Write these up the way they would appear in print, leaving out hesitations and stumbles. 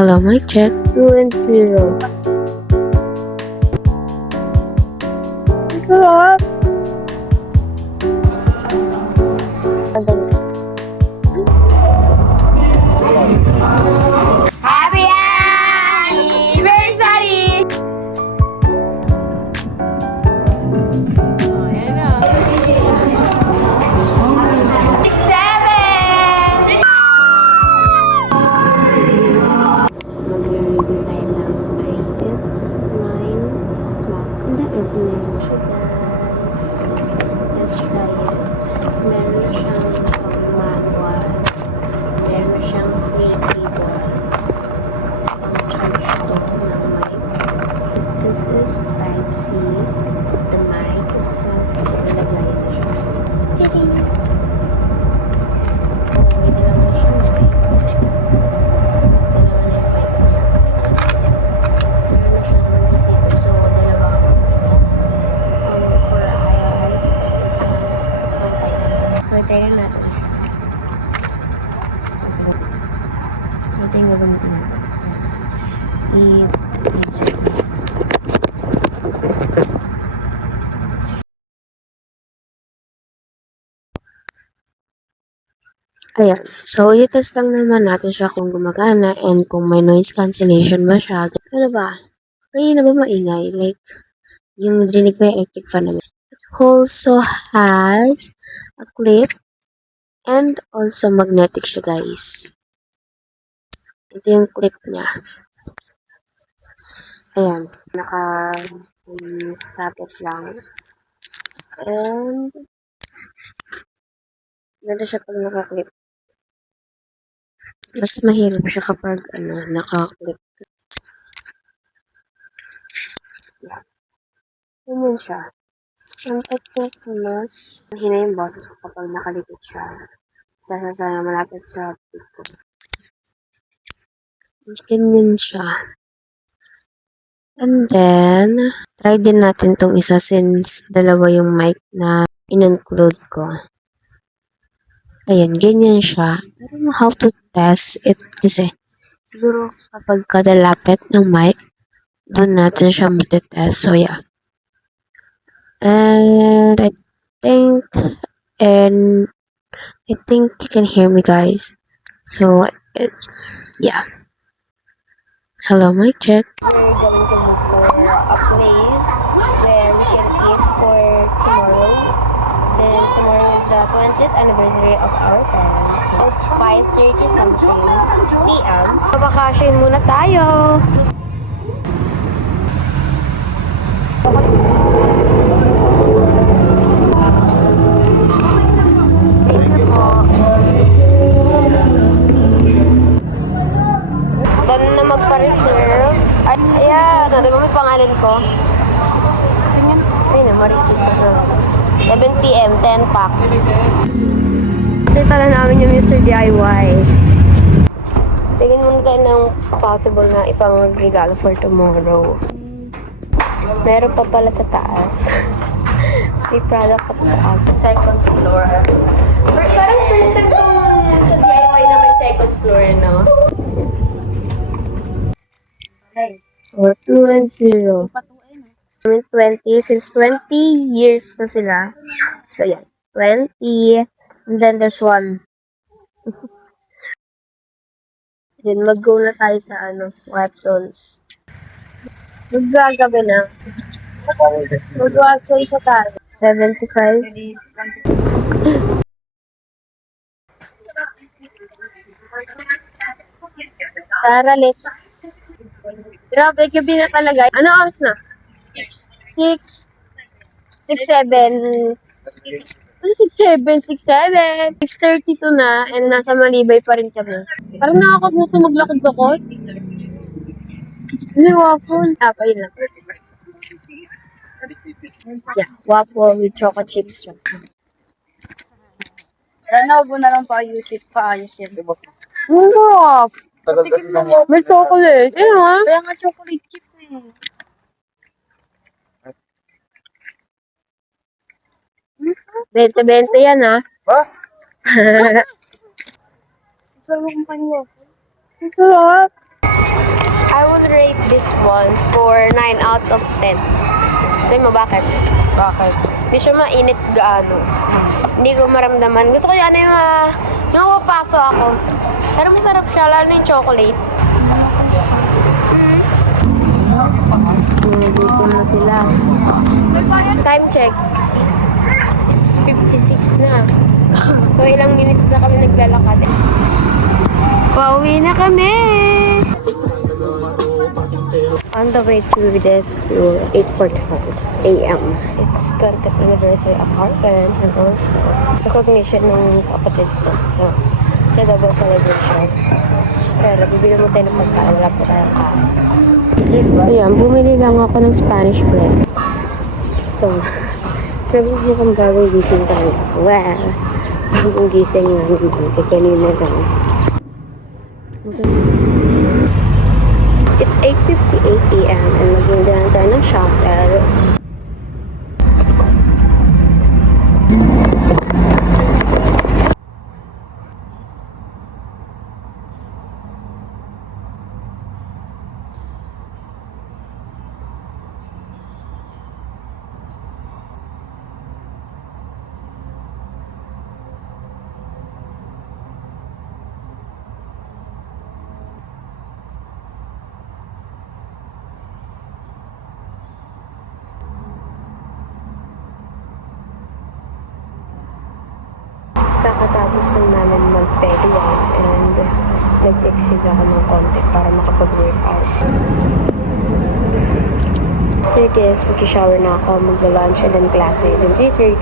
Hello, mic check. 2 and 0. Sarap! Happy anniversary! Let's try it. Meron siyang manual. Meron siyang free keyboard. Charge to ng mic. This is Type-C. The mic itself. So, nilagay na siya. Tiring! May dalawa na siyang mic. Dalawa na yung mic niya. Meron na siyang receiver. So, dalawa ako. Isa for iOS at isa pang Type-C. So, itayin natin siya. So, ito yung gagamitin natin. I-laser. Ayan. So, i-test lang naman natin siya kung gumagana and kung may noise cancellation ba siya. Ano ba? Kaya na ba maingay? Like, yung narinig ko yung electric fan naman. It also has a clip and also magnetic siya, guys. Ito yung clip niya. Ayan. Naka-sapit lang. And, ganda siya pag naka-clip. Mas mahirap siya kapag, naka-clip. Yeah. Ganyan siya. Ang technique mas mahina yung boses ko kapag nakalikot siya. Kasi sana malapit sa peak ko. Ganyan siya. And then, try din natin tong isa since dalawa yung mic na in-include ko. Ayan, ganyan siya. I don't know how to test it kasi siguro kapag kadalapit ng mic, doon natin siya matitest. So, yeah. And I think you can hear me, guys. So, yeah. Hello, mic check. We're going to look for a place where we can eat for tomorrow. Since tomorrow is the 20th anniversary of our parents. So, it's 5:30 something p.m. Babakasyon muna tayo. Thank you po. Dan na magpa-reserve. Ay, ayan. Di ba may pangalan ko? Ayun na, marikita sa 7 p.m. 10 packs. Kita na namin yung Mr. DIY. Tingin muna tayo ng possible na ipang regalo for tomorrow. Meron pa pala sa taas. May product pa sa taas. Second floor. Parang first time kong sa DIY na may second floor, no? Okay. 2 and 0. I mean 20. Since 20 years na sila. So, yan. 20. And then there's one. Then, mag-go na tayo sa, Watson's. Maggagabi na. Mag-Watson's sa tayo. 75. Tara, let's. Grabe, gabi na talaga. Ano oras na? 6. 6:07. Ano 6:07? 6:32 na and nasa Malibay pa rin kami. Parang nakakaguto maglakad-lakad. Ano yung waffle? Pa yun lang. Yeah, waffle with choco chips. Ano na lang paayusin. Wow! May chocolate. Ano ha? Kaya nga chocolate chip eh. 20-20 yan ha. Ha? Ito ang kumpanya. Ito lahat. this one for 9 out of 10. Sabi mo, bakit? Bakit? Hindi siya mainit gaano. Hindi ko maramdaman. Gusto ko yung ano yung mapapaso ako. Pero masarap siya, lalo na yung chocolate. Dito na sila. Time check. 56 na. So, ilang minutes na kami naglalakad. Pauwi na kami! On the way to the school, 8:45 a.m. It's 20th anniversary of our parents and also recognition ng kapatid ko. So, it's a double celebration. Pero, bibili mo tayo ng pagkain. Wala po tayong kain. So, yan. Bumili lang ako ng Spanish bread. So, sabi mo kung bagong gising tayo. Wow! Bagong gising nga. Hindi. Kanina lang. It's 8:58 a.m. and magandaan tayo ng shuttle. Kakatapos lang namin mag-pedwalk and nag-exit ako ng konti para makapag-workout. After this, mag-shower na ako, magla-lunch and then klase. Then 3:30,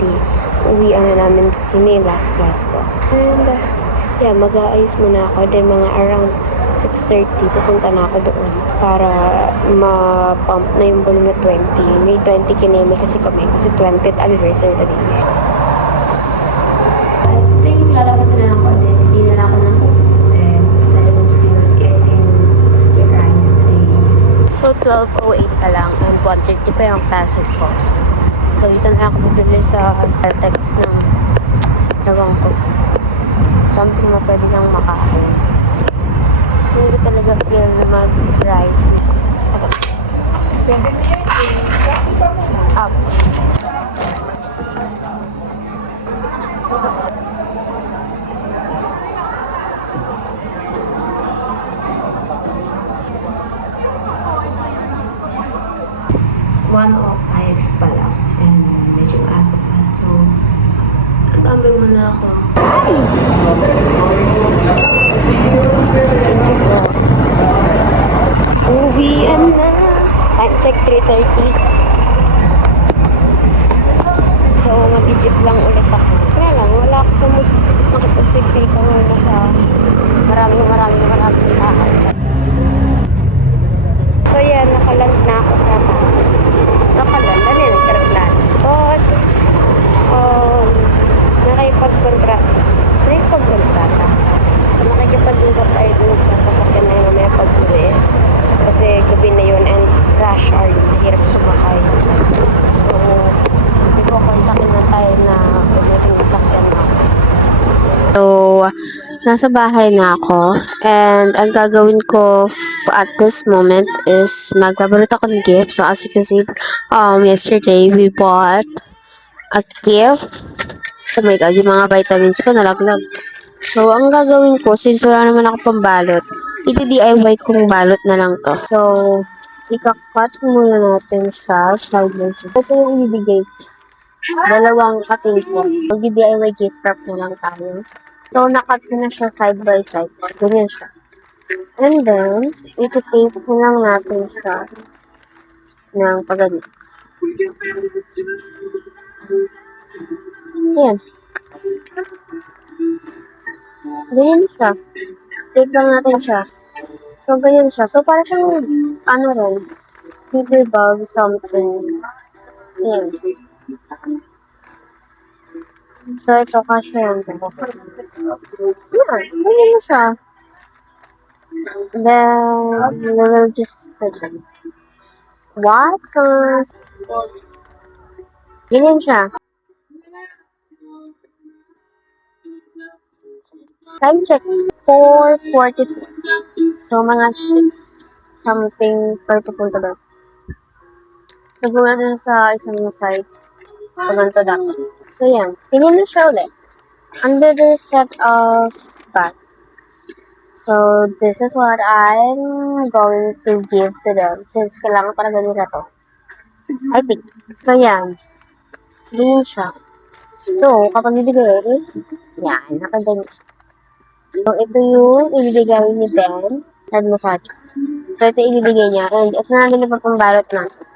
uwian na namin. Yun yung last class ko. And yeah, mag-aayos muna ako. Then mga around 6:30, pupunta na ako doon para ma-pump na yung volume na 20. May 20 kineme kasi kami kasi 20th anniversary today. Lalabas na lang ako din. Hindi na lang ako ng pupuntin kasi I don't feel eating the rice today. So, 12:08 pa lang and 1:30 pa yung pasok ko. So, dito na ako bibili sa Caltex ng ewan ko. Something na pwede lang makain. So, hindi ko talaga feel na mag-rice. Up. 1:05 pa lang and medyo aga pa. So, abambay muna ako. Uwian na. Time check 3:30. So, mag-jeep lang ulit ako. Kaya lang, wala ako sa mood makipagsiksikan muna sa maraming tao. So, yan, nakaland na ako sa Pasig. Nakaland, ano yun, nagkaraglan. But, nakipagkontrata. So, makikipag-usap tayo dun sa sasakyan na yun mamaya pag-uwi. Kasi gabi na yun and rush hour yun. Hirap sumakay. So, iko-kontakin na tayo na umiting sasakyan na ako. So, nasa bahay na ako and ang gagawin ko at this moment is magbabalot ako ng gift. So, as you can see, yesterday we bought a gift. Oh my god, yung mga vitamins ko nalaglag. So, ang gagawin ko, since wala naman ako pambalot, i-DIY kong balot na lang to. So, ika-cut muna natin sa side by side. Ito yung ibibigay. Dalawang cutting ko. Mag-DIY gift wrap na lang tayo. So, nakat ko na siya side by side. Ganyan siya. And then, iti-tape ko lang natin siya ng pagano. Ayan. Ganyan siya. Tape lang natin siya. So, ganyan siya. So, para siyang, ano rin, paper bag, something. Ayan. So, ito kasi yan. Yeah, ganyan na siya. Then, we will just put them. What? So, ganyan siya. Time check. 4:43. So, mga 6 something para pupunta doon. Nagawa na sa isang site. Pumunta dapat. So, yan. Tingnan na siya ulit. Under the set of back. So, this is what I'm going to give to them. Since kailangan para ganito to. I think. So, yan. Ganyan siya. So, kapag ibigay is, yan, nakaganyan. So, ito yung ibibigay ni Ben. Head massage. So, ito ibibigay niya. And ito na natin ipapambalot natin.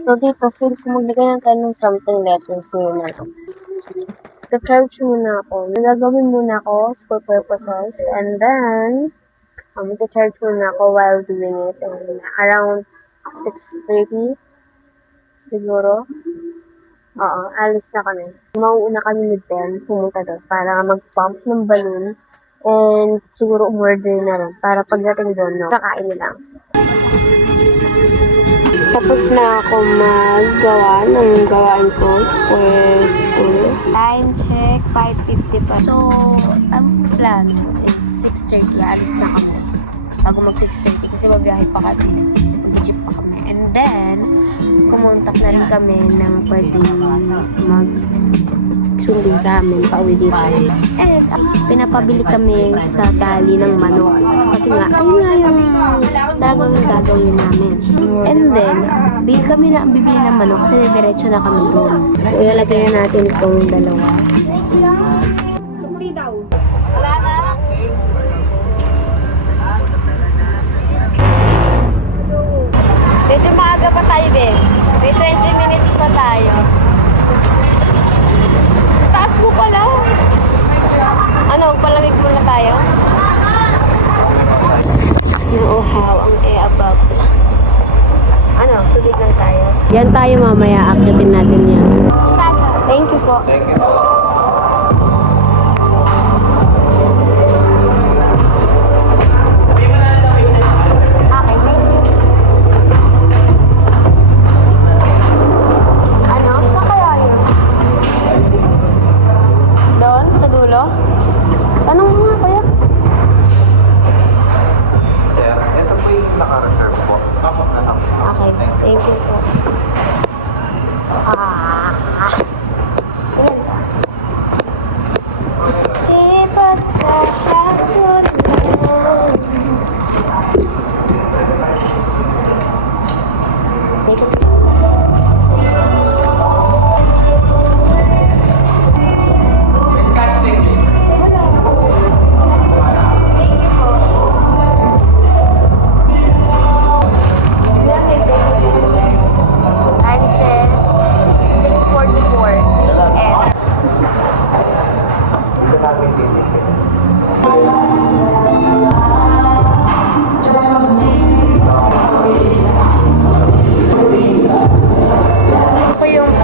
So, dito, feel ko magbigay ng tayo ng something letters yun na ito. Ka-charge muna ako. Nagagawin muna ako, school purposes. And then, mag-charge muna ako while doing it. And around 6:30, siguro. Oo, alis na kami. Mauuna kami ni Ben, pumunta doon para mag-pump ng balloon. And siguro umorder na lang para pagdating doon, no, kakain na lang. Tapos na ako maggawa ng gawaan ko for school. Time check, 5:55. So, ang plan is 6:30. Alis na kami. Bago mag 6:30 kasi mabiyahe pa kami. Mag-jeep pa kami. And then, kumontak na rin kami ng pwedeng mag-sundo sa amin, pauwi dito. And, pinapabili kami sa tali ng manok. Kasi nga, ayun nga yung talagang gagawin namin. And then, bibili ng manok kasi diretso na kami doon. So, ilalagay na natin itong dalawa. Medyo maaga pa tayo, Ben. May 20 minutes pa tayo. Taas mo pala. Ano, palamig muna tayo? Nauhaw ang above. Ano, tubig lang tayo. Yan tayo mamaya, akitin natin yan. Thank you po. Thank you po. Tanong mo nga, kuya. Sir, ito po yung naka-reserve po. Opo, nasa po. Okay, thank you po. Ayan ka. Iba't kahapon lang. Take it.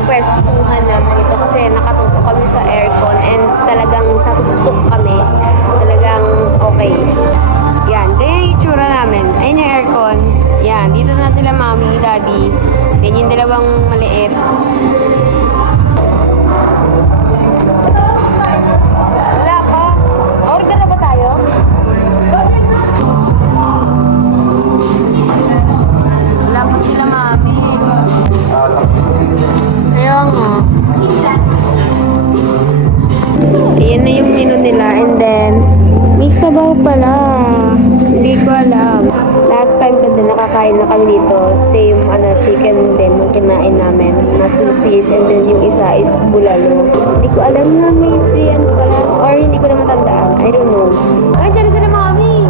Pwestuhan namin ito kasi nakatuto kami sa aircon and talagang sasusok kami. Talagang okay. Yan, ganyan yung itsura namin. Ayun yung aircon. Yan, dito na sila mommy, daddy. Yan yung dalawang maliit. Wala ka. Order na ba tayo? Wala pa sila mami. Kaya nga. Ayan na yung menu nila. And then, may sabaw pala. Hindi ko alam. Last time kasi nakakain na kami dito. Same chicken din nung kinain namin. Na 2 piece. And then yung isa is bulalo. Hindi ko alam na may free pala. Or hindi ko na matandaan. I don't know. Ay, dyan na sila mami.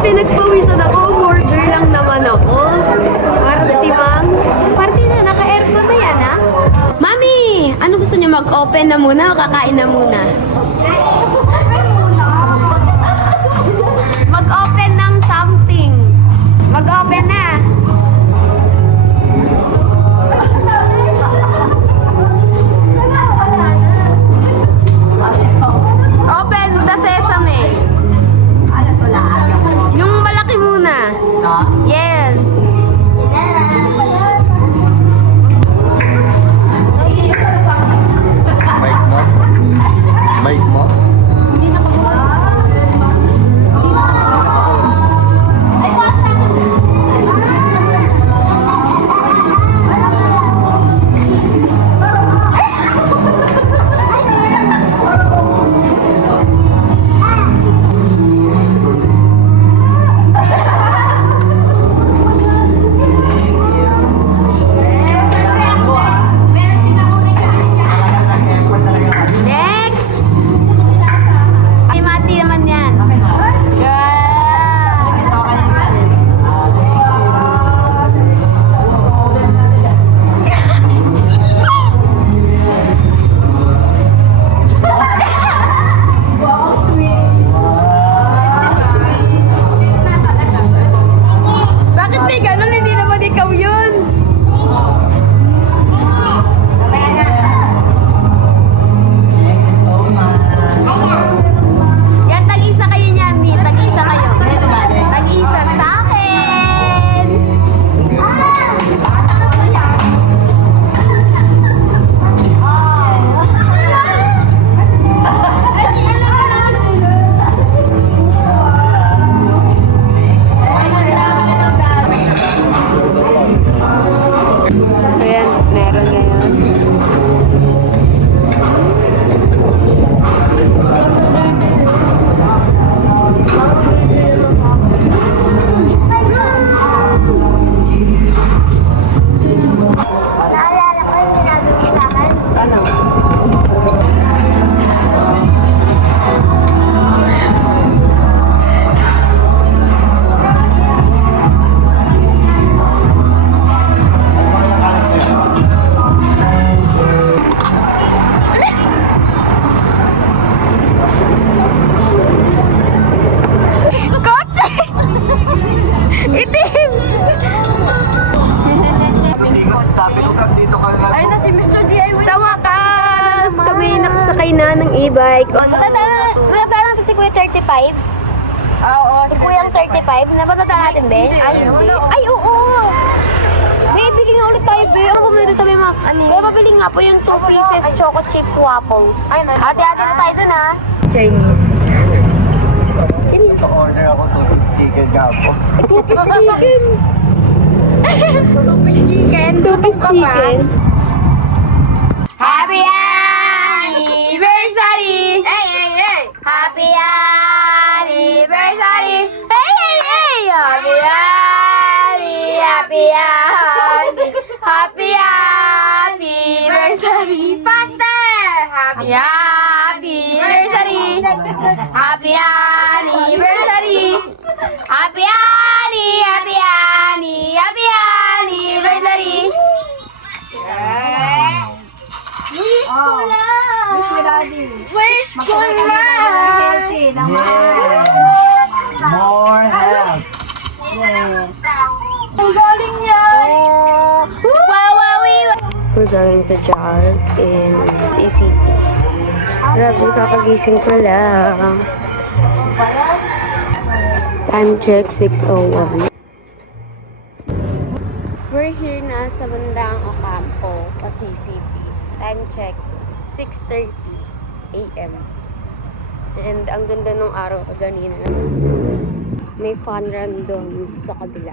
Pinagpawisan ako, order lang naman ako. Party na, naka-aircon na yan, ha? Mami! Ano gusto niyo, mag-open na muna o kakain na muna? Mag-open ng something. Mag-open na. Sasakay na ng e-bike. Matata natin si Kuya 35? Oo. Si Kuyang 35? Nabatata natin, be? Ay, hindi. Ay, oo! May bili nga ulit tayo, be. Ano bumili doon sabi mo? May mabili nga po yung 2 pieces choco chip waffles. Ate-ate na tayo dun, ha? Chinese. Sino yun? Order ako 2-piece chicken gapo. 2-piece chicken. 2-piece chicken. 2-piece chicken. Happy anniversary! Hey, hey, hey! Happy anniversary! Hey, hey, hey! Happy anniversary! Faster! Happy anniversary! Happy anniversary! Happy anniversary! Wish ko lang! Wish mo, Daddy. Wish ko lang! Healthy naman. More health. Yes. Ang galing niya. We're going to jog in CCP. Grabe, kakagising ko lang. Time check, 6:01. We're here na sa bandang Ocampo, sa CCP. Time check, 6:30 AM. And ang ganda ng araw ko ganina. May fun run doon sa kabila.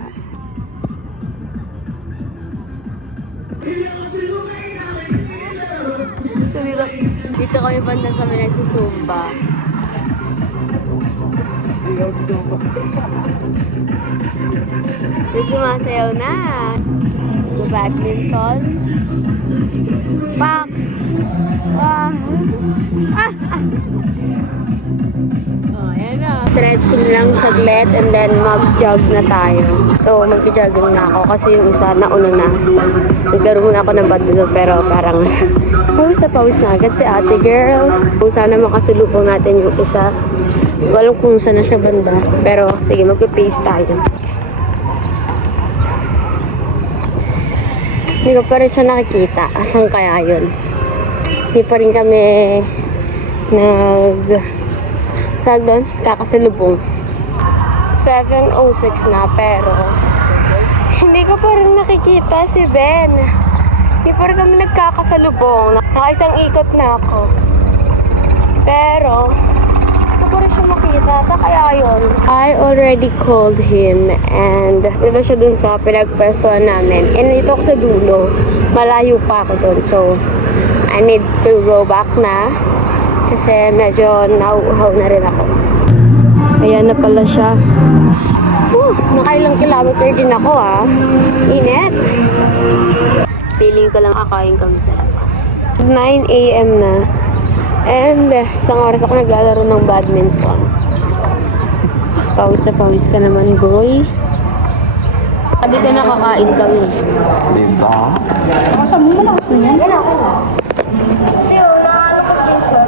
So, dito kami banda sa may nagsusumba. May sumasayaw na. Badminton. Pak! Oh, ayan na. Stretching lang saglit and then mag-jog na tayo. So, mag-jogging na ako kasi yung isa nauna na. Nagkaroon na ako ng badminton pero parang pawis na agad si ate girl. Kung sana makasulubong natin yung isa. Walang kung saan na siya banda. Pero sige, magpe-pace tayo. Hindi ko pa rin siya nakikita. Asan kaya yun? Hindi pa rin kami tawag doon? Kakasalubong. 7:06 na pero hindi ko pa rin nakikita si Ben. Hindi pa rin kami nagkakasalubong. Nakaisang ikot na ako. Pero hindi ko pa rin siya makita. Saan kaya yun? I already called him and dito siya dun sa pinagpwestuhan namin. And dito ako sa dulo. Malayo pa ako dun. So, I need to go back na. Kasi medyo nauuhaw na rin ako. Ayan na pala siya. Nakailang kilometer din ako Init. Feeling ko lang kakain kami sa labas. 9 AM na. And isang oras ako naglalaro ng badminton. Pawis na pawis ka naman, boy. Sabi ko nakakain kami. Diba? Masa mo malakas na yan? Yan ako na. Kasi naalakot din siya.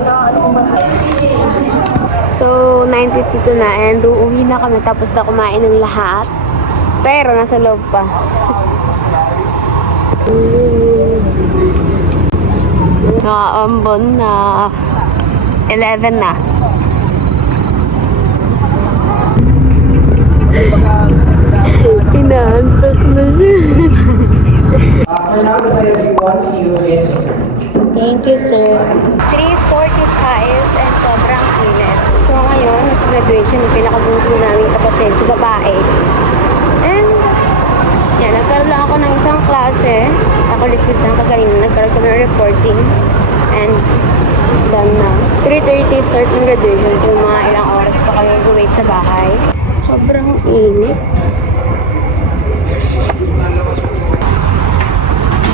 So, 9:52 na and uuwi na kami tapos na kumain ng lahat. Pero nasa loob pa. Nakaambon na 11 na. Inaantok na siya. Thank you, sir. 3:45 and sobrang init. So ngayon, nasa graduation ng pinakabunso namin kapatid sa babae. And yan, nagkaroon lang ako ng isang klase. Ako discuss lang kaganina. Nagkaroon kami ng reporting. And done na. 3:30 start ng graduation. So mga ilang oras pa kami mag-wait sa bahay. Sobrang init.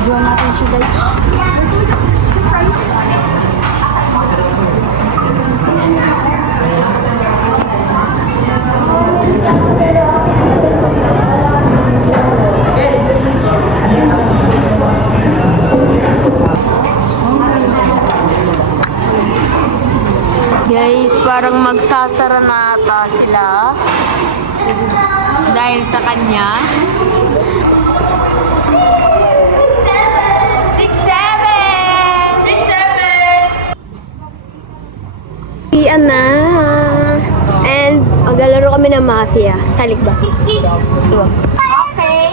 Diyan natin siya guys. Guys, parang magsasara na ata sila. Dahil sa kanya. 6-7! Iyan na. And maglalaro kami ng mafia. Salik ba? Diba? Okay.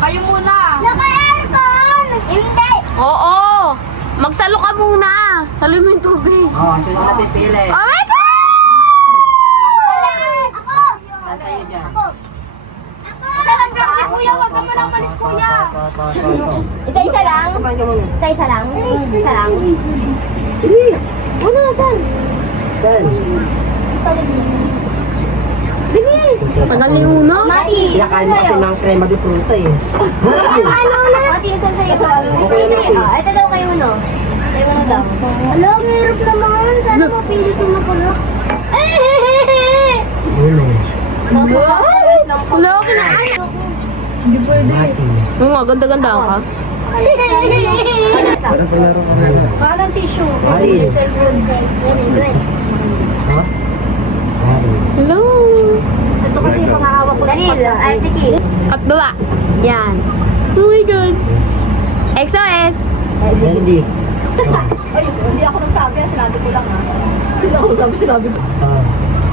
Kayo muna. Naka-aircon! Hindi! Oo! Magsalo ka muna! Salo mo yung tubig. Oo, sino na pipili? Oh my God! Ako! Saan sa'yo dyan? Ako! Sarang grabe, kuya! Wag ka man malis, kuya! Isa-isa lang? Isa-isa lang? Isa lang? Bilis! Una, saan? Saan? Bilis! Tagal yung uno. Mati! Pinakain mo kasi ng crema de fruta eh. Ano na? Mati, saan sa'yo? Ito daw kayo uno. Kayo uno daw. Ala, ang hirap naman. Sana mapili ko na pala. Yun eh. Wala ako na. Mati. Oo nga, ganda-ganda ka. Pero palaro ka na. Parang tissue. Marin. Ha? Marin. Hello! Ito kasi yung pangahawak ko. Danil, ay, tiki. At baba. Yan. Oh my God. XOS! Hindi. Ay, hindi ako nagsabi. Sinabi ko lang ha. Hindi ako nagsabi, sinabi ko. Ah.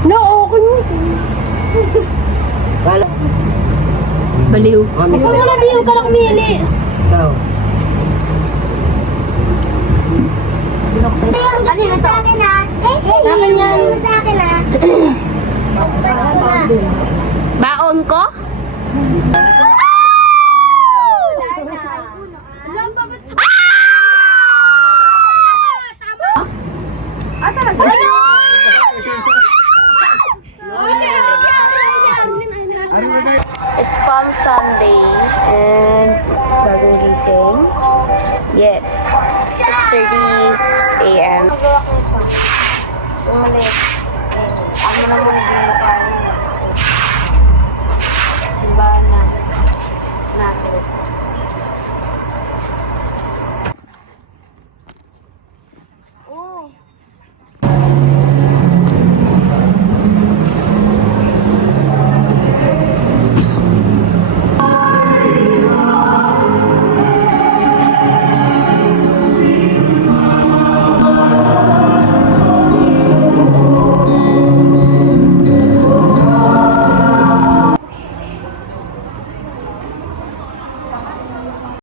No, okay mo. Wala. Baliw. Mami. Ikaw wala di yung kalang mili. Ikaw. Ano yun? Sa akin na. Akin yan. Sa akin na. Baon ko? Ah, talaga? It's Palm Sunday and bagong gising. Yes, 6:30 a.m. Umalis. Ano na muna